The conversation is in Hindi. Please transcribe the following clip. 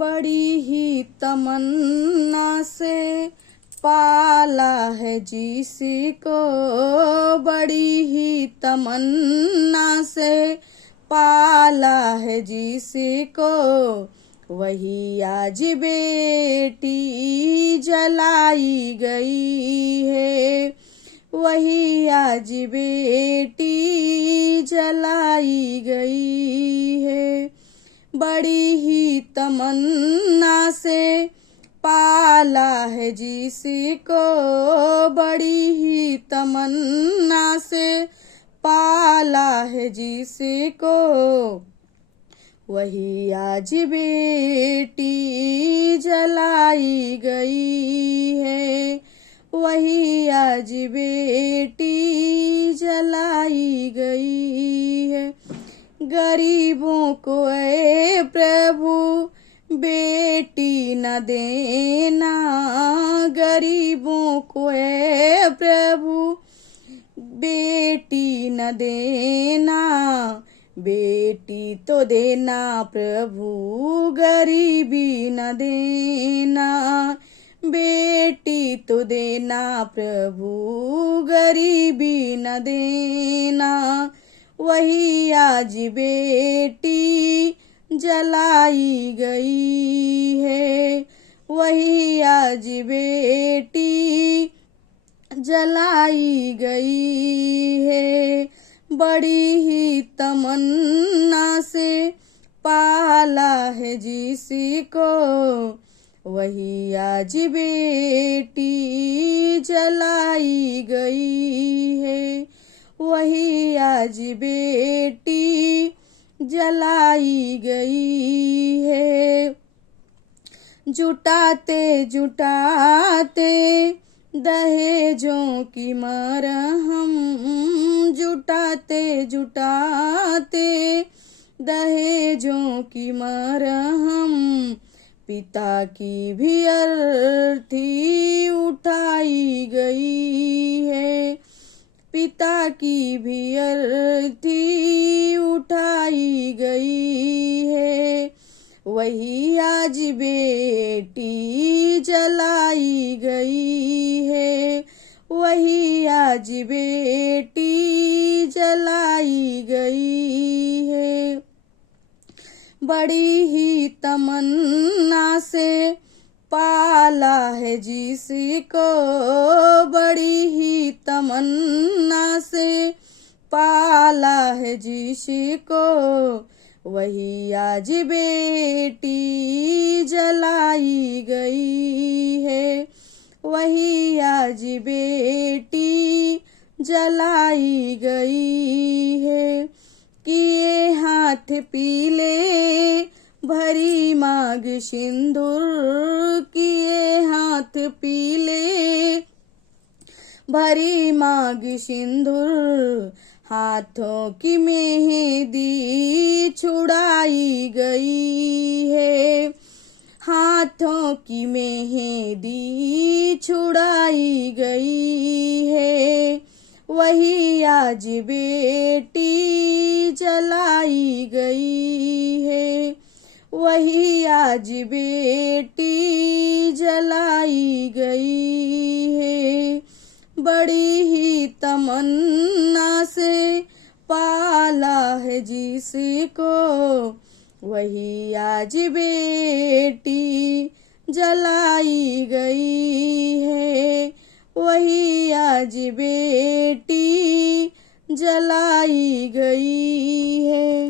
बड़ी ही तमन्ना से पाला है जिसको, बड़ी ही तमन्ना से पाला है जिसको, वही आज बेटी जलाई गई है, वही आज बेटी जलाई गई है। बड़ी ही तमन्ना से पाला है जिसको, बड़ी ही तमन्ना से पाला है जिसको, वही आज बेटी जलाई गई है, वही आज बेटी जलाई गई है। गरीबों को ऐ प्रभु बेटी न देना, गरीबों को ऐ प्रभु बेटी न देना, बेटी तो देना प्रभु गरीबी न देना, बेटी तो देना प्रभु गरीबी न देना, वही आज बेटी जलाई गई है, वही आज बेटी जलाई गई है। बड़ी ही तमन्ना से पाला है जिसको, वही आज बेटी जलाई गई है, वही आज बेटी जलाई गई है। जुटाते जुटाते दहेजों की मरहम, जुटाते जुटाते दहेजों की मरहम, पिता की भी अर्थी उठाई गई है, पिता की भी अर्थी उठाई गई है, वही आज बेटी जलाई गई है, वही आज बेटी जलाई गई है। बड़ी ही तमन्ना से पाला है जिसको, बड़ी ही तमन्ना से पाला है जिसको, वही आज बेटी जलाई गई है, वही आज बेटी जलाई गई है। किए हाथ पीले भरी मांग सिंदूर, किए हाथ पीले भरी मांग सिंदूर, हाथों की मेहंदी छुड़ाई गई है, हाथों की मेहंदी छुड़ाई गई है, वही आज बेटी जलाई गई है, वही आज बेटी जलाई गई है। बड़ी ही तमन्ना से पाला है जिसको, वही आज बेटी जलाई गई है, वही आज बेटी जलाई गई है।